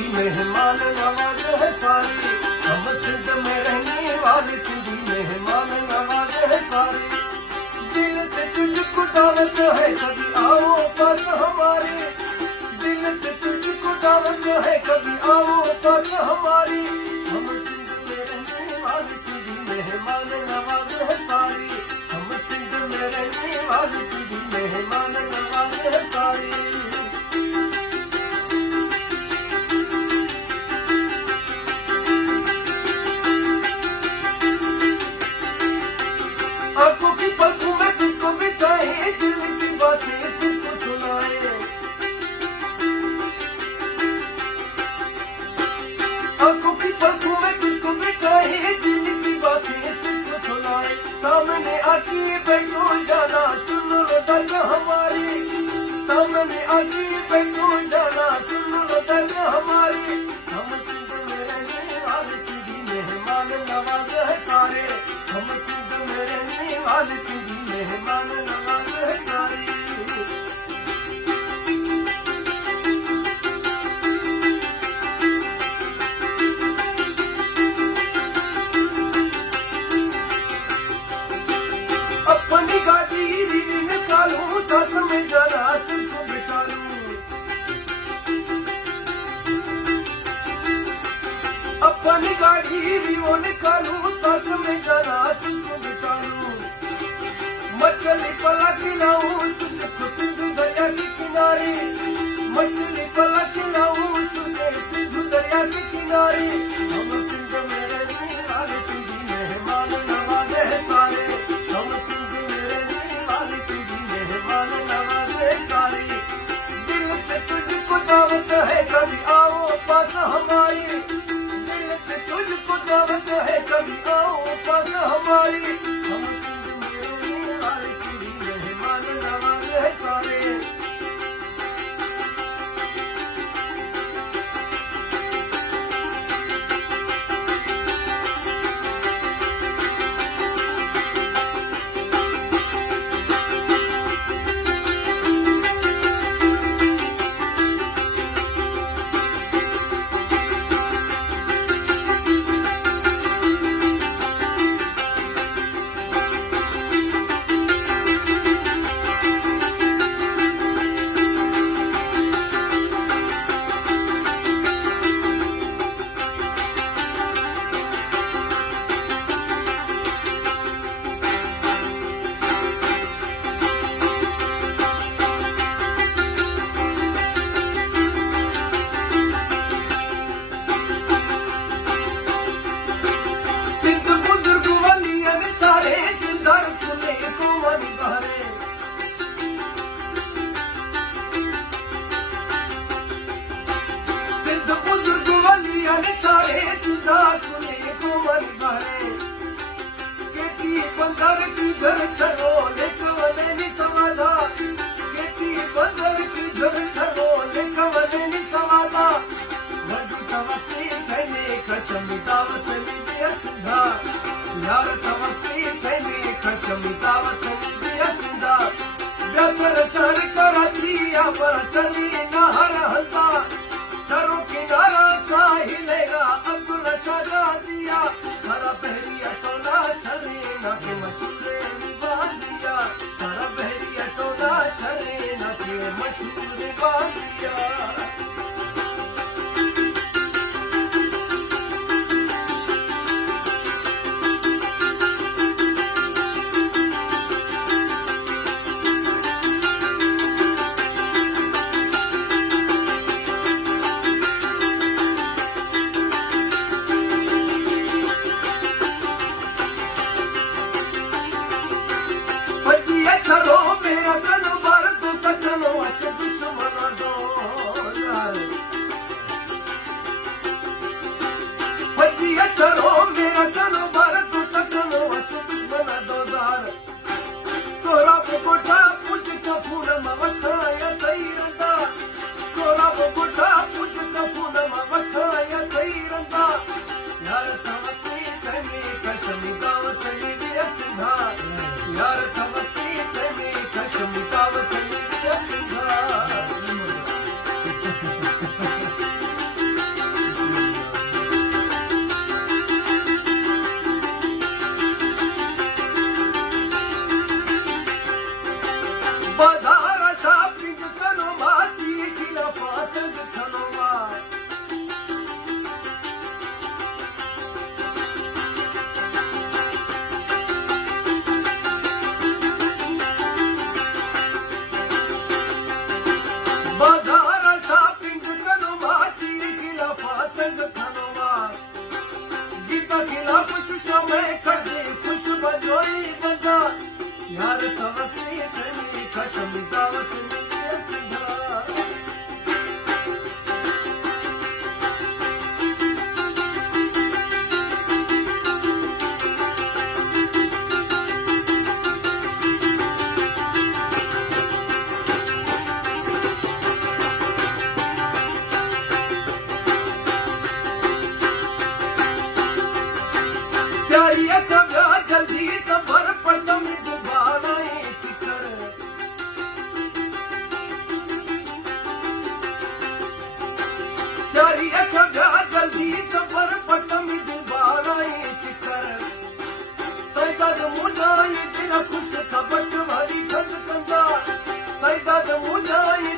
सिंधी मेहमान नवाज है सारी, हम सिंध में रहने वाले सिंधी मेहमान नवाज है सारी। दिल से तुझको दावत है कभी आओ पास हमारे, दिल से तुझको दावत है कभी आओ पास हमारी। हम सिंध में रहने वाले सिंधी मेहमान नवाज है सारी, हम सिंध में रहने वाले सिंधी मेहमान नवाज है सारी। आंखों की पलकों में तुझको बिताए, दिल की बातें तुझको सुनाए। आंखों की पलकों में तुझको बिताए, दिल की बातें तुझको सुनाए। सामने आके बैठो जाना सुन लो दर्द हमारी, सामने आके बैठो जाना सुन लो दर्द हमारी। हम सिंध में रहने वाले सिंधी मेहमान नवाज है सारे, हम सिंध में रहने वाले सिंधी मेहमान नवाज है सारी। अपनी गाड़ी रीवी निकालूं, साथ में जाना तुझको बिठा लूं। अपनी गाड़ी रीवो निकालूं, साथ में जाना तुझको बिठा लूं। मछली पला खिलाऊं तुझको सिंधु दरिया के किनारे, मछली पला खिलाऊं तुझे सिंधु दरिया के किनारे। हम सिंध में रहने वाले सिंधी मेहमान नवाज है सारे, हम सिंध में रहने वाले सिंधी मेहमान नवाज है सारे। दिल से तुझको दावत है कभी आओ पास हमारी, दिल से तुझको दावत है कभी आओ पास हमारी। हम सिंध में रहने वाले सिंधी मेहमान नवाज है सारे। चली नहर हल्दा सरो किनारा साहिलेगा अब्दुल शाजा दिया, हरा बहरिया टोला चले ना के मशहूर बांधिया, हरा बहरिया टोला चले ना के मशहूर बांधिया। चलो मेरा गन मार दो सजनो अश दुश्मन दो, जाए